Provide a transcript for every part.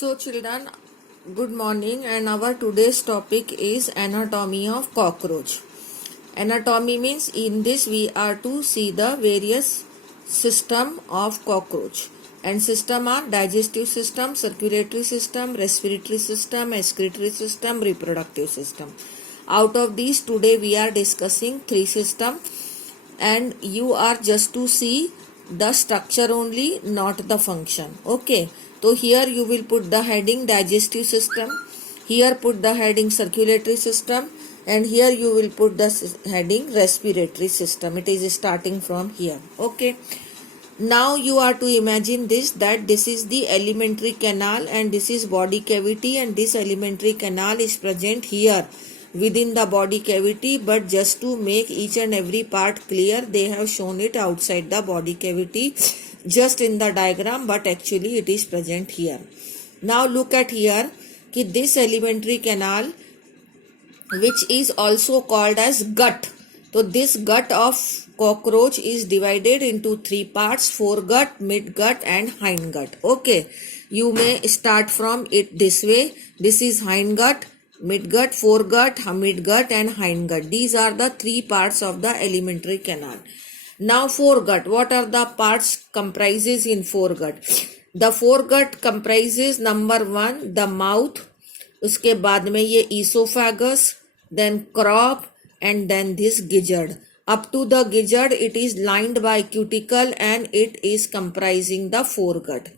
So children, good morning, and our today's topic is anatomy of cockroach. Anatomy means in this we are to see the various system of cockroach, and system are digestive system, circulatory system, respiratory system, excretory system, reproductive system. Out of these today we are discussing three system, and you are just to see the structure only, not the function. Okay, so here you will put the heading digestive system, here put the heading circulatory system, and here you will put the heading respiratory system. It is starting from here. Okay, now you are to imagine this, that this is the alimentary canal and this is body cavity, and this alimentary canal is present here within the body cavity, but just to make each and every part clear, they have shown it outside the body cavity just in the diagram, but actually it is present here. Now look at here, this alimentary canal, which is also called as gut. So this gut of cockroach is divided into three parts: foregut, midgut and hindgut. Okay, you may start from it this way. This is hindgut, midgut, foregut, midgut and hindgut. These are the three parts of the alimentary canal. Now foregut, what are the parts comprises in foregut? The foregut comprises number one the mouth, उसके बाद में ये esophagus, then crop and then this gizzard. Up to the gizzard it is lined by cuticle and it is comprising the foregut.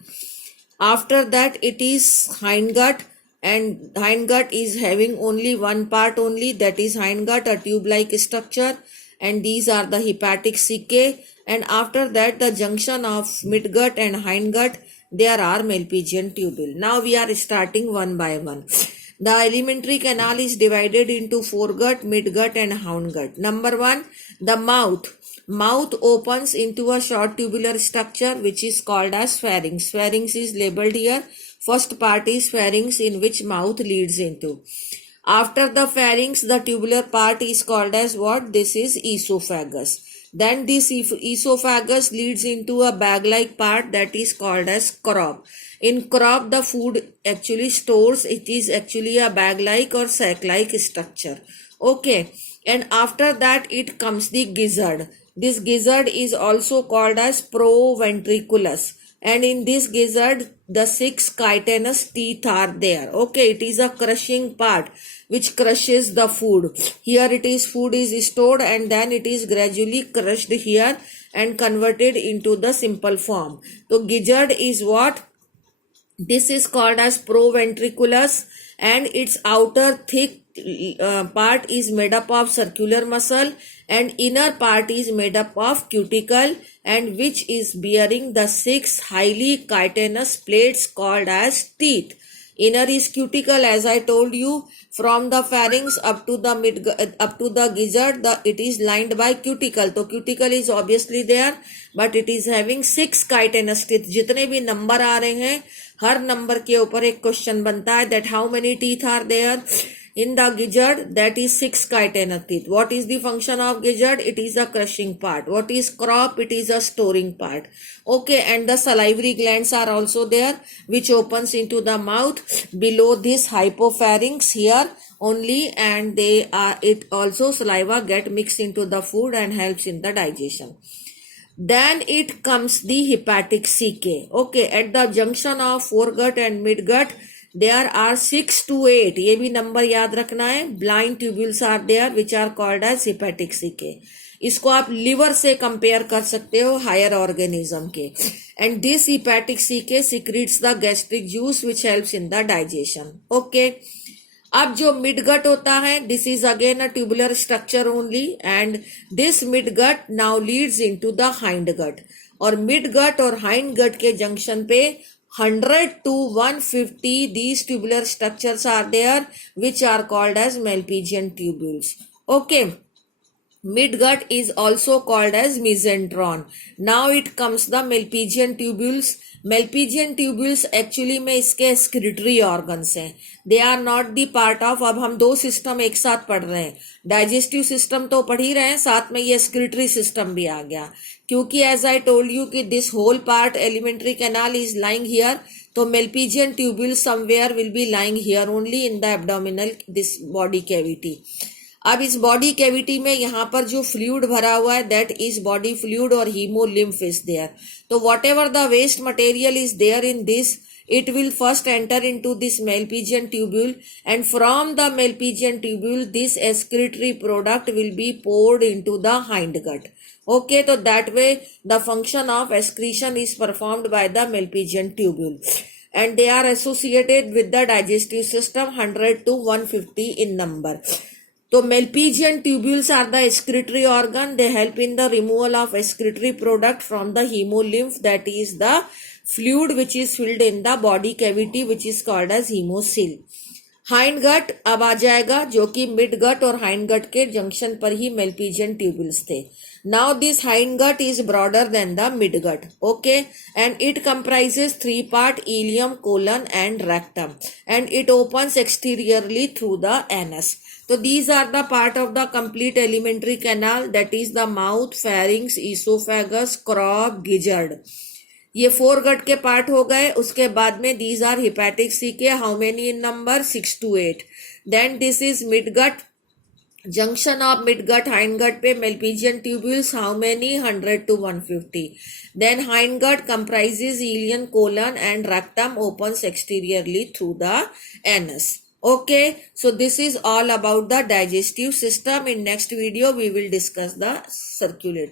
After that it is hindgut, and hindgut is having only one part only, that is hindgut, a tube-like structure, and these are the hepatic caecae. And after that the junction of midgut and hindgut, there are Malpighian tubule. Now we are starting one by one. The alimentary canal is divided into foregut, midgut and hindgut. Number one, the mouth. Mouth opens into a short tubular structure which is called as pharynx. Pharynx is labeled here. First part is pharynx, in which mouth leads into. After the pharynx, the tubular part is called as what? This is esophagus. Then this esophagus leads into a bag-like part that is called as crop. In crop, the food actually stores. It is actually a bag-like or sac-like structure. Okay. And after that, it comes the gizzard. This gizzard is also called as proventriculus. And in this gizzard, the 6 chitinous teeth are there. Okay, it is a crushing part which crushes the food. Here it is, food is stored and then it is gradually crushed here and converted into the simple form. So gizzard is what? This is called as proventriculus, and its outer thick part is made up of circular muscle and inner part is made up of cuticle, and which is bearing the 6 highly chitinous plates called as teeth. Inner is cuticle, as I told you. From the pharynx up to the gizzard, it is lined by cuticle. So cuticle is obviously there, but it is having 6 chitinous teeth. जितने भी number आ रहे हैं, हर number के ऊपर एक question बनता है, that how many teeth are there in the gizzard? That is 6 chitinous teeth. What is the function of gizzard? It is a crushing part. What is crop? It is a storing part. Okay, and the salivary glands are also there, which opens into the mouth below this hypopharynx here only, and it also saliva get mixed into the food and helps in the digestion. Then it comes the hepatic caecae. Okay, at the junction of foregut and midgut, there are 6 to 8. ये भी number याद रखना है. Blind tubules are there which are called as hepatic caecae. इसको आप liver से compare कर सकते हो हायर ऑर्गेनिज्म के. And this hepatic caecae secretes the gastric juice which helps in the digestion. Okay. अब जो midgut होता है, this is again a tubular structure only, and this midgut now leads into the hindgut. और midgut और hindgut के junction पे 100 to 150 these tubular structures are there which are called as Malpighian tubules. Okay. Midgut is also called as mesenteron. Now it comes the Malpighian tubules. Malpighian tubules actually में इसके excretory organs हैं. They are not the part of. अब हम दो system एक साथ पढ़ रहे हैं. डाइजेस्टिव सिस्टम तो पढ़ ही रहे हैं, साथ में ये excretory सिस्टम भी आ गया, क्योंकि एज आई टोल्ड यू कि this whole part alimentary canal is lying here, तो Malpighian tubule somewhere will be lying here only in the abdominal this body cavity. अब इस बॉडी कैविटी में यहाँ पर जो फ्लूइड भरा हुआ है दैट इज बॉडी फ्लूइड और हीमोलिम्फ इज देयर. तो whatever the waste material is there in this, it will first enter into this Malpighian tubule, and from the Malpighian tubule this excretory product will be poured into the hindgut. Okay, so that way the function of excretion is performed by the Malpighian tubule, and they are associated with the digestive system 100 to 150 in number. So Malpighian tubules are the excretory organ. They help in the removal of excretory product from the hemolymph, that is the fluid which is filled in the body cavity, which is called as hemocoel. Hindgut अब आ जाएगा, जो कि midgut और hindgut के junction पर ही Malpighian tubules थे. Now this hindgut is broader than the midgut. Okay, and it comprises three part, ileum, colon and rectum, and it opens exteriorly through the anus. So these are the part of the complete alimentary canal, that is the mouth, pharynx, esophagus, crop, gizzard. ये 4 गट के part हो गए. उसके बाद में these are hepatic caecae. How many in number? 6 to 8. Then this is midgut. Junction of midgut hindgut पे Malpighian tubules. How many? 100 to 150. Then hindgut comprises ileum, colon and rectum, opens exteriorly through the anus. Okay, so this is all about the digestive system. In next video we will discuss the circulatory.